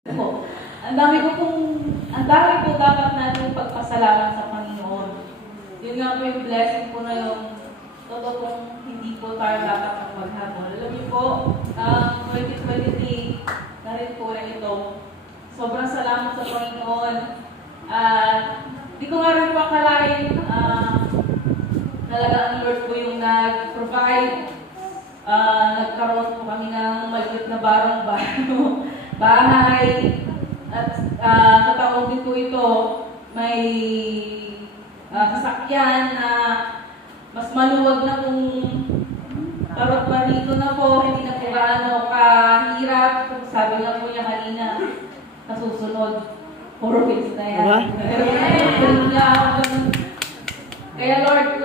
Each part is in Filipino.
Po. Ang dami po dapat natin pagpasalamat sa Panginoon. Yun nga po yung blessing po na yung totoo pong hindi po tayo dapat ang maghabol. Alam niyo po, 2023 na rin po na ito. Sobrang salamat sa Panginoon. Di ko nga rin po akalain, talaga ang Lord po yung nag-provide. Nagkaroon po kami ng maliit na bahay. At sa taong din po ito, may sasakyan na mas maluwag na kung parot pa rito na po, hindi na po gaano kahirap. Sabi nga po niya kanina, kasusunod, puro wheels na yan. Kaya Lord,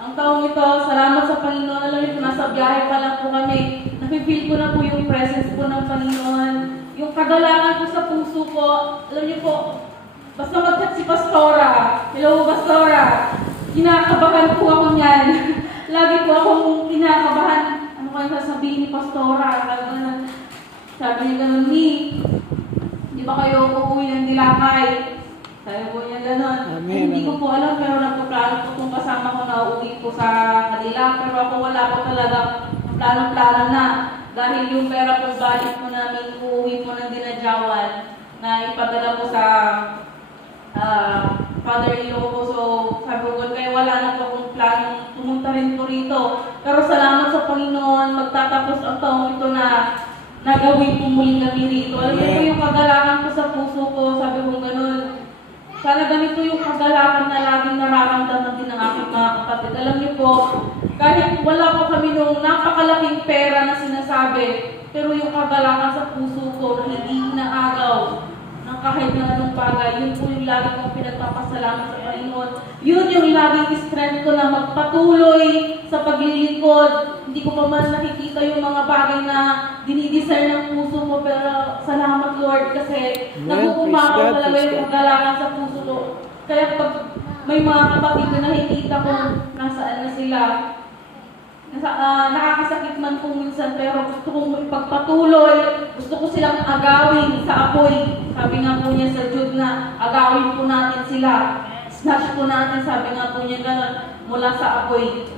ang taong ito, salamat sa Panginoon. Alam niyo, nasa biyahe pa lang po kami. Napipil ko na po yung presence po ng Panginoon. Yung kagalangan ko sa puso ko, alam niyo po, basta mag-chat si Pastora. Hello, Pastora. Kinakabahan po ako niyan. Lagi po akong kinakabahan. Ano kayo sasabihin ni Pastora? Sabi niya ganun, di ba kayo uuwi ng Dilakay? Sabi po niya gano'n. Hindi ko po alam, pero nagpaplano po kung kasama ko na uuwi po sa kanila. Pero ako wala po talaga plano-plano na. Dahil yung pera po balik po namin uuwi po ng Dinadjawan na ipadala po sa father-in-law ko. So sabi ko, kaya wala na po akong planong pumunta rin po rito. Pero salamat sa Panginoon, magtatapos ang taong ito na nagawin po muli kami rito. Alam niyo po yung kagalangan ko sa puso ko, sabi ko gano'n. Sana ganito yung kagalakan na laging nararamdaman din ng aking mga kapatid. Alam niyo po, kahit wala po kami nung napakalaking pera na sinasabi, pero yung kagalakan sa puso ko na hindi inaagaw ng kahit na anong bagay, yun po yung lagi kong pinagpapasalamat sa Panginoon. Yun yung laging strength ko na magpatuloy sa paglilingkod. Hindi ko pa man nakikita yung mga bagay na dinidesire ng puso ko, pero salamat Lord kasi nag-uumapaw talaga yung kagalakan sa puso ko. Kaya pag may mga kapatid na nakikita ko nasaan na sila, nakakasakit man kung minsan, pero gusto kong ipagpatuloy, gusto ko silang agawin sa apoy. Sabi nga po niya sa Jude na agawin po natin sila, snatch po natin, sabi nga po niya gano'n, mula sa apoy.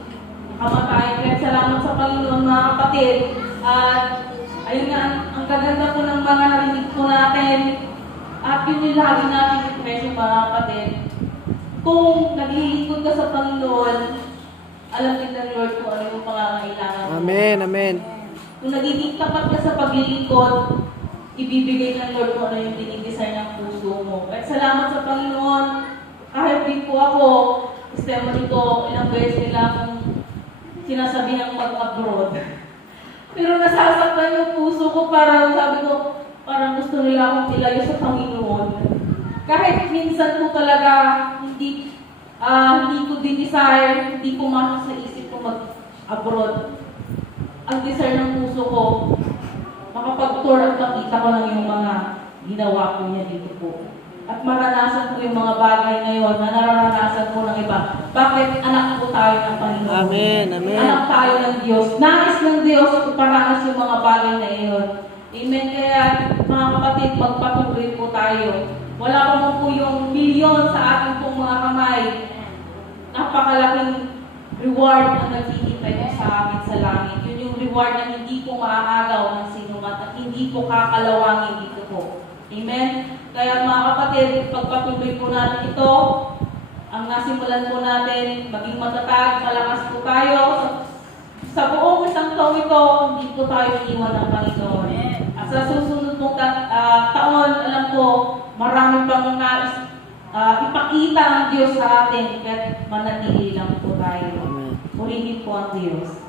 Kamatayan. Kaya salamat sa Panginoon mga kapatid. At ayun nga, ang gaganda po ng mga narinig po natin. At yun yung lagi natin i-treasure mga kapatid. Kung naglilingkod ka sa Panginoon, alam din ng Lord kung ano yung pangangailangan mo. Amen, amen. Kung nagiging tapat ka sa paglilingkod, ibibigay ng Lord kung ano yung dinidesire ng puso mo. At salamat sa Panginoon, kahit din po ako, testimony ko, ilang beses nila akong sinasabihang mag-abroad. Pero nasasaktan yung puso ko, parang sabi ko, parang gusto nila akong ilayo sa Panginoon. Kahit minsan po talaga, hindi ko din desire, hindi pumasok sa isip ko mag-abroad. Ang desire ng puso ko, makapag-tour at makita ko lang yung mga ginawa ko niya dito po. At maranasan ko yung mga bagay ngayon na nararanasan ko ng iba. Bakit? Anak po tayo ng Panginoon. Amen, amen. Anak tayo ng Diyos. Nais ng Diyos iparanas yung mga bagay na iyon. Amen. Kaya mga kapatid, magpatuloy po tayo. Wala pa mo po yung milyon sa ating pong mga kamay. Napakalaking reward ang naghihintay po sa amin sa langit. Yun yung reward na hindi po maaagaw ng sinuman at hindi po kakalawangin dito po. Amen? Kaya mga kapatid, pagpatuloy po natin ito, ang nasimulan po natin, maging matatag, malakas po tayo. Sa buong isang taon ito, hindi po tayo iiwan ng Panginoon. At sa susunod pong taon, alam ko, marami pang nais ipakita ang Diyos sa atin, kaya manatili lang po tayo. Purihin po ang Diyos.